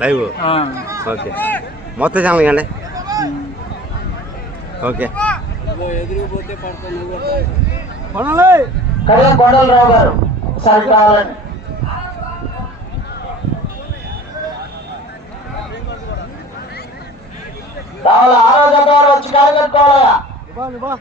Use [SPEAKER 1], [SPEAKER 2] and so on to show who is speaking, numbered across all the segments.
[SPEAKER 1] Live.
[SPEAKER 2] ఆ.
[SPEAKER 1] Okay. మొత్తం channel కండి. ఓకే.
[SPEAKER 3] కడియం కొండలరావు గారు ఒకసారి కావాలండి కావాలి ఆరో జత వారు వచ్చి కాలగట్టుకోవాలయా
[SPEAKER 2] ఉమ్.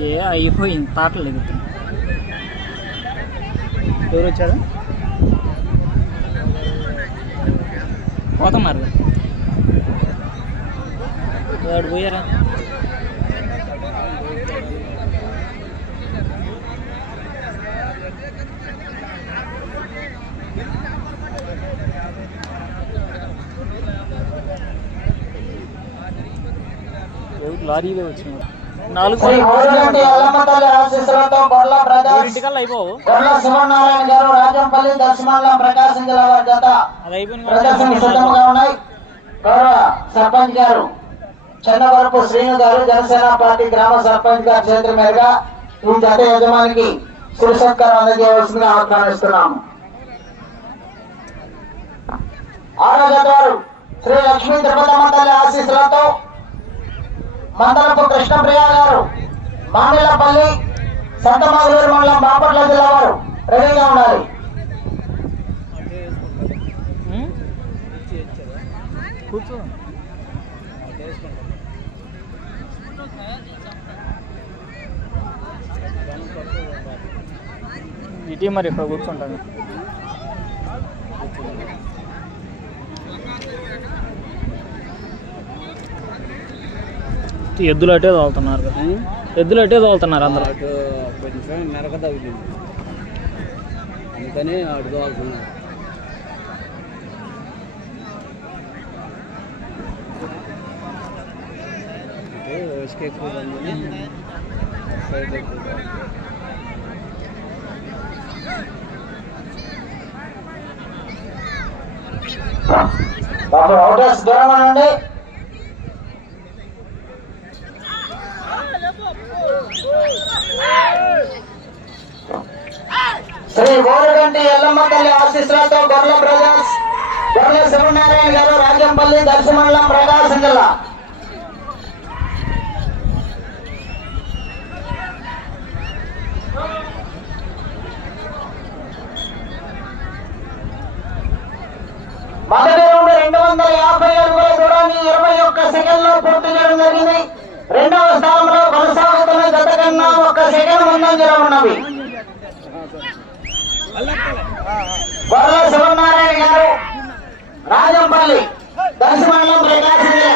[SPEAKER 2] ఏ అయిపోయింది తాటలు ఎగుతుంది ఎవరు వచ్చారు పోతున్నారు వాడు పోయారా ఎవరు లారీలో వచ్చినారు నాలుగు
[SPEAKER 3] శ్రీ గోరుగంటి ఎల్లమ్మ తల్లి ఆశీస్సులతో
[SPEAKER 2] అయిపోవు.
[SPEAKER 3] రాజంపల్లి ప్రకాశం జిల్లా వారి జత ఉన్నాయి. గౌరవ సర్పంచ్ గారు చెన్నవరపు శ్రీను గారు జనసేన పార్టీ గ్రామ సర్పంచ్ గారి చేతుల మీదుగా ఈ జత యజమానికి శిర సత్కారం అందజేయవలసిందిగా ఆహ్వానిస్తున్నాము. ఆరో జత వారు శ్రీ లక్ష్మీ తిరుపతమ్మ తల్లి ఆశీస్సులతో మందలపు కృష్ణప్రియ గారు మామిళ్ళపల్లి సంతమాగులూరు మండలం బాపట్ల జిల్లా వారు రెడీగా ఉండాలి.
[SPEAKER 2] కూర్చో ఇటీ మరి ఇక్కడ కూర్చుంటాను. ఎద్దులు అటే తోలుతున్నారు కదా. ఎద్దులు అటే తోలుతున్నారు అందరూ.
[SPEAKER 4] అటు కొంచెం మెరక తగ్గుతుంది అందుకని అటు తోలుతున్నా అంటే ఇసుక ఎక్కువ ఉంది సైడ్ ఎక్కువ
[SPEAKER 3] బాబు అవుటర్స్ దూరం అనండి శ్రీ గోరగంటి ఎల్లమ్మ తల్లి ఆశీస్సులతో గొర్రెల బ్రదర్స్ గొర్రెల శివనారాయణ గారు రాజంపల్లి దర్శమండలం ప్రకాశం జిల్లా. మొదటి రౌండ్ రెండు వందల యాభై అడుగుల దూరాన్ని ఇరవై ఒక్క సెకండ్లో పూర్తి చేయడం జరిగింది. రెండవ స్థానంలో కొనసాగుతున్న సెకండ్ ముందంజలో ఉన్నవి గొర్రెల శివనారాయణ గారు రాజంపల్లి దర్శమండలం ప్రకాశం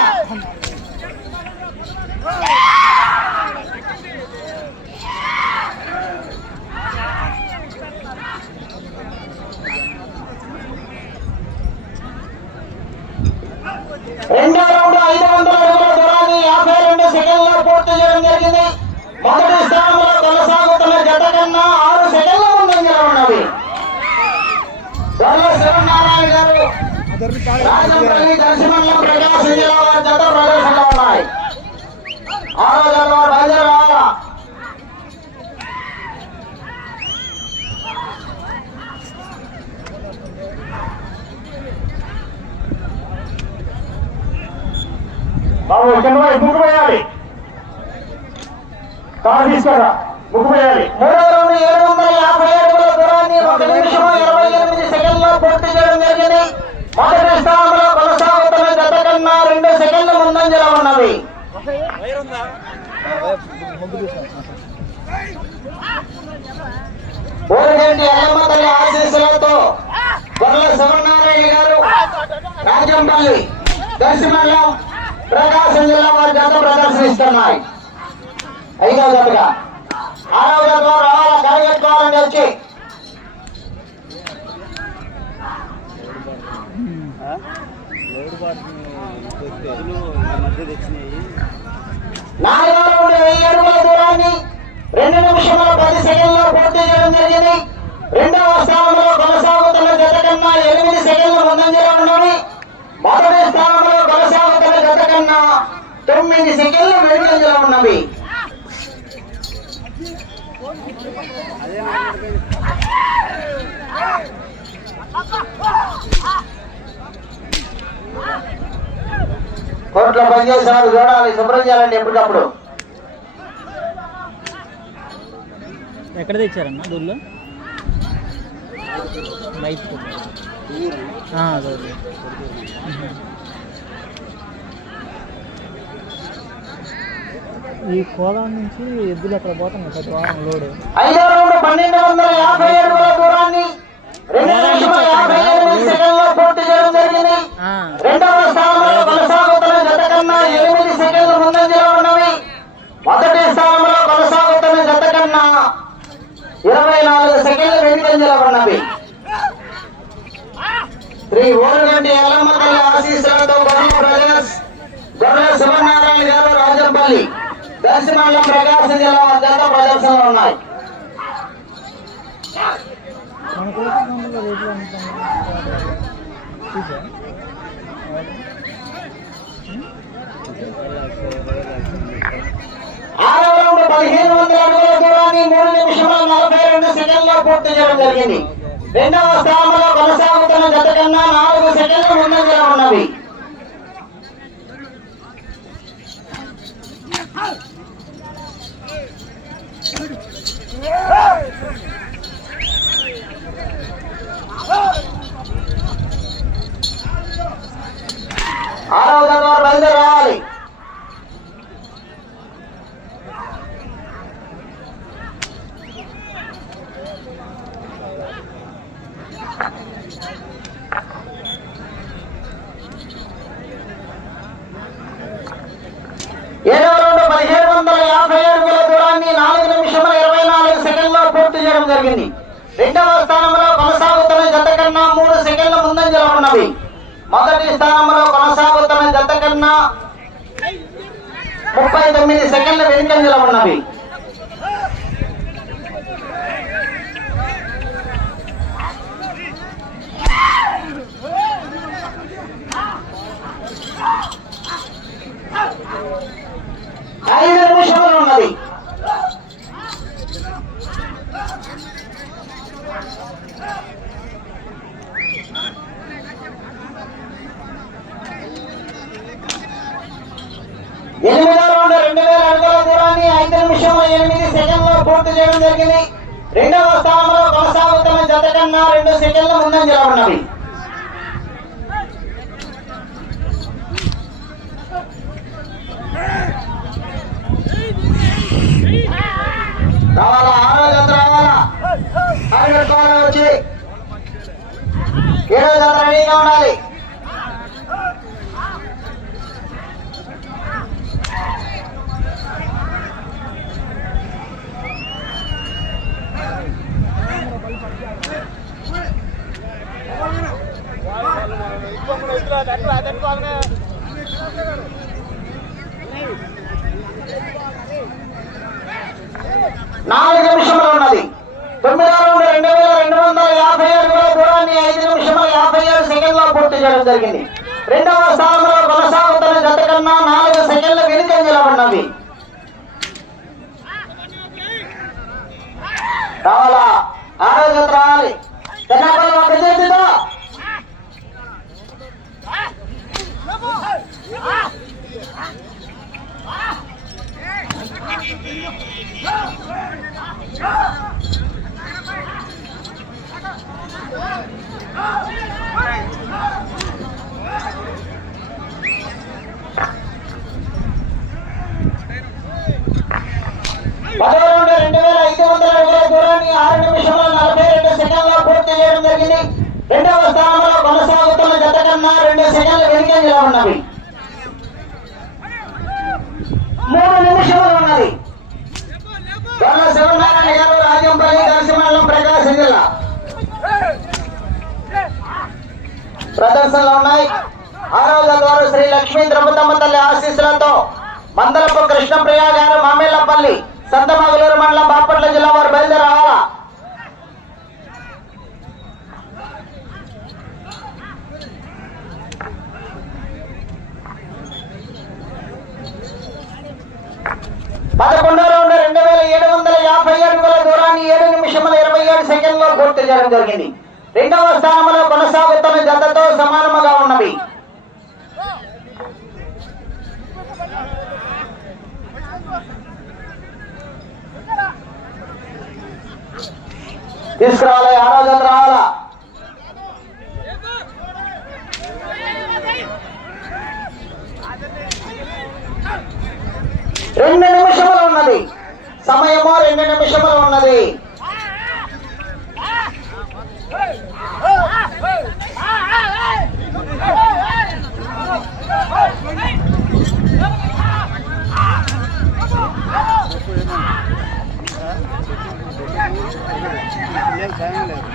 [SPEAKER 3] ఉన్నాయి ఆరో జత వారు బయలుదేరి రావాలా బాబు ఇక్కడ ముగ్గు పోయాలి తీసుకురా ముగ్గు పోయాలి మూడో రౌండ్ ఏడు వందల యాభై అడుగుల దూరాన్ని ఒక నిమిషం ముందంజలో ఉన్నవి ఊరిగంటి తల్లి ఆశీస్సులతో గొర్రెల శివనారాయణ గారు రాజంపల్లి దర్శమండలం ప్రకాశం జిల్లా వారి జత ప్రదర్శనిస్తున్నాయి. ఐదవ జతగా ఆరవ జత రావాల? రావాలా కరగట్టుకోవాలని వచ్చి
[SPEAKER 4] నాలుగు ఈ మధ్య
[SPEAKER 3] వెయ్యి అడుగుల దూరాన్ని రెండు నిమిషముల పది సెకండ్లో పూర్తి చేయడం జరిగింది. రెండవ స్థానంలో కొనసాగుతున్న జత కన్నా ఎనిమిది సెకండ్ల ముందంజలో మొదటి స్థానంలో కొనసాగుతున్న జత కన్నా తొమ్మిది సెకండ్లు వెనుకంజలో ఉన్నవి. కోర్టులో పనిచేసేవారు చూడాలి శుభ్రం చేయాలండి ఎప్పటికప్పుడు.
[SPEAKER 2] ఎక్కడ లైఫ్ అదే ఈ కోలాం నుంచి ఎద్దులు అక్కడ పోతున్నాయి? ప్రతి వారం లోడు.
[SPEAKER 3] ఐదో రౌండ్ పన్నెండు వందల యాభై అడుగుల దూరాన్ని కన్నా ఇరవై నాలుగు సెకండ్లు వెనుకంజలో ఉన్నవి శ్రీ ఓరుగంటి ఎలమ్మ తల్లి ఆశీస్సులతో బొమ్మ బ్రదర్స్ గొర్రె శివనారాయణ గారు రాజంపల్లి దర్శమండలం ప్రకాశం జిల్లా అత్యంత ప్రదర్శనలు ఉన్నాయి.
[SPEAKER 2] మన
[SPEAKER 3] ఆరో పదిహేను వందల అడుగుల మూడు నిమిషముల నలభై రెండు సెకండ్లో పూర్తి చేయడం జరిగింది. రెండవ స్థానంలో కొనసాగుతున్న జత కన్నా నాలుగు సెకండ్లు ముందంజలో ఉన్నవి ఆరవ జత వారు బయలుదేరి రావాలి ఏడవ రౌండ్ పదిహేడు వందల యాభై అడుగుల దూరాన్ని నాలుగు నిమిషముల ఇరవై నాలుగు సెకండ్లో పూర్తి చేయడం జరిగింది. రెండవ స్థానంలో కొనసాగుతున్న జత కన్నా మూడు సెకండ్ల ముందంజలో ఉన్నవి. మొదటి స్థానంలో కొనసాగుతున్న జత కన్నా ముప్పై తొమ్మిది సెకండ్ల వెనుకంజలో ఉన్నవి. ఐదు నిమిషములు ఉన్నది. ఎనిమిదో రౌండ్ రెండు వేల అడుగుల దూరాన్ని ఐదు నిమిషం ఎనిమిది సెకండ్లో పూర్తి చేయడం జరిగింది. రెండవ స్థానంలో కొనసాగుతున్న జత కన్నా రెండు సెకండ్ల ముందంజలో ఉన్నవి రావాలా ఆరో జత రావాలా ఆరుగడుకోవాలి వచ్చి ఏడో జత రెడీగా ఉండాలి నాలుగు నిమిషంలో ఉన్నది. తొమ్మిది వందల రెండు వేల రెండు వందల యాభై అడుగుల దూరాన్ని ఐదు నిమిషముల యాభై ఏడు సెకండ్లో పూర్తి చేయడం జరిగింది. రెండవ స్థానంలో కొనసాగుతున్న జత కన్నా నాలుగు సెకండ్ల వెనుక నిలబడి పదో రెండు వేల ఐదు వందల అడుగుల దూరాన్ని ఆరు నలభై రెండు పూర్తి చేయడం జరిగింది. రెండవ స్థానంలో కొనసాగుతున్న జత కన్నా రెండు సెకండ్లు వెనుక నిలబడినవి సింగిల్ ప్రదర్శనలో ఉన్నాయి. ఆరాధన ద్వారా శ్రీ లక్ష్మీ ద్రౌపదమ్మ తల్లి ఆశీస్సులతో మందలప్ప కృష్ణ ప్రియా గారు మామేళ్ళపల్లి సంతమగలూరు మండలం బాపట్ల జిల్లా వారు బయలుదేరావాలా పదకొండో సెకండ్లో పూర్తి చేయడం జరిగింది. రెండవ స్థానంలో కొనసాగుతున్న జతతో సమానముగా ఉన్నవి. తీసుకురావాలి ఆరో జత రావాలా? రెండు నిమిషములు ఉన్నది. సమయము రెండు నిమిషములు ఉన్నది.
[SPEAKER 4] లేదు టైం లేదు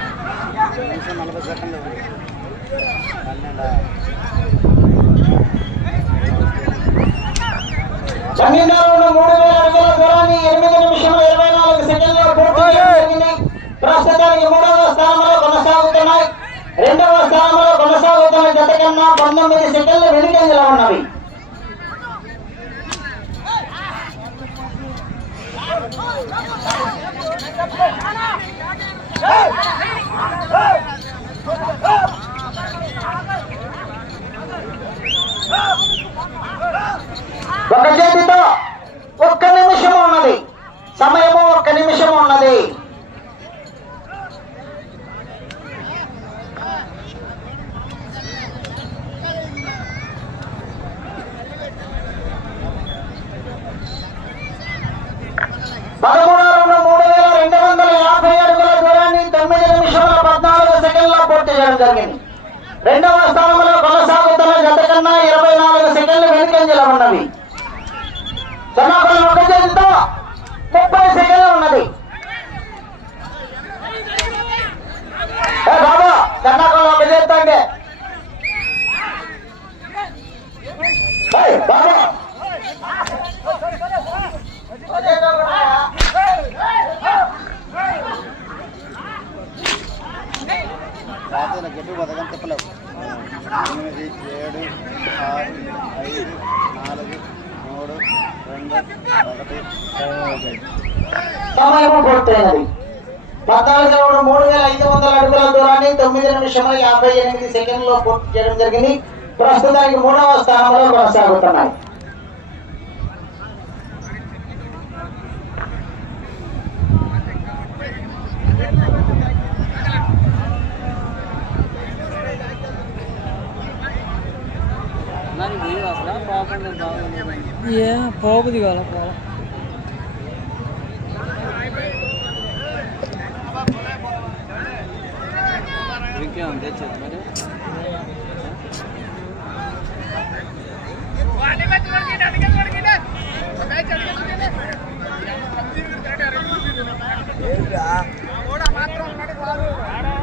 [SPEAKER 4] నిమిషం నలభై సెకండ్లు పన్నెండా
[SPEAKER 3] మూడు వేల అడుగుల దూరాన్ని ఎనిమిది నిమిషముల ఇరవై నాలుగు సెకండ్లో పూర్తి జరిగింది ప్రస్తుతానికి మూడవ స్థానంలో కొనసాగుతున్నాయి రెండవ స్థానంలో కొనసాగుతున్న జత కన్నా పంతొమ్మిది సెకండ్లు వెనుకంజలో ఉన్నవి ఒక చేతితో ఒక్క నిమిషం ఉన్నది సమయము ఒక్క నిమిషం ఉన్నది పదమూడవ రౌండ్ మూడు వేల రెండు వందల యాభై అడుగుల దూరాన్ని తొమ్మిది నిమిషముల పద్నాలుగు సెకండ్ల పూర్తి చేయడం జరిగింది. రెండవ స్థానంలో కొనసాగుతున్న జత కన్నా ఇరవై నాలుగు సెకండ్లు వెనుకంజలో ఉన్నవి. జనాభా ఒక చేతితో ముప్పై సెకండ్లు ఉన్నది. ఏ బాబా కర్ణాటకలో ఒక చేతితో అంటే ఏయ్, బాబా ఒక చేతితో కూడా.
[SPEAKER 4] చెప్పి గట్టి తిప్పలేవు ఎనిమిది ఏడు ఆరు ఐదు నాలుగు మూడు రెండు ఒకటి ఒకటి
[SPEAKER 3] పద్నాలుగు రౌండ్ మూడు వేల ఐదు వందల అడుగుల దూరాన్ని తొమ్మిది నిమిషముల యాభై ఎనిమిది సెకండ్లో పూర్తి చేయడం జరిగింది. ప్రస్తుతానికి మూడవ స్థానంలో కొనసాగుతున్నాయి.
[SPEAKER 4] iya
[SPEAKER 2] bau juga lah bau
[SPEAKER 4] Ya, udah matrong,
[SPEAKER 5] mana baru?